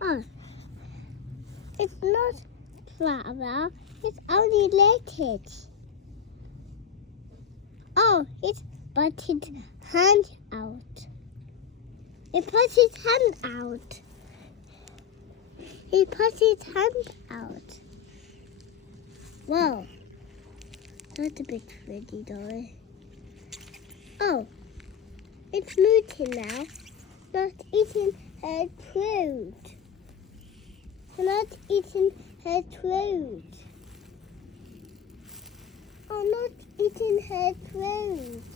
Oh, it's not flower. It's only lettuce. Oh, it's put its hand out. It puts its hand out. He puts his hand out. Whoa. That's a bit pretty, though. Oh, it's moving now. Not eating her fruit. Not eating her fruit. Oh, not eating her fruit.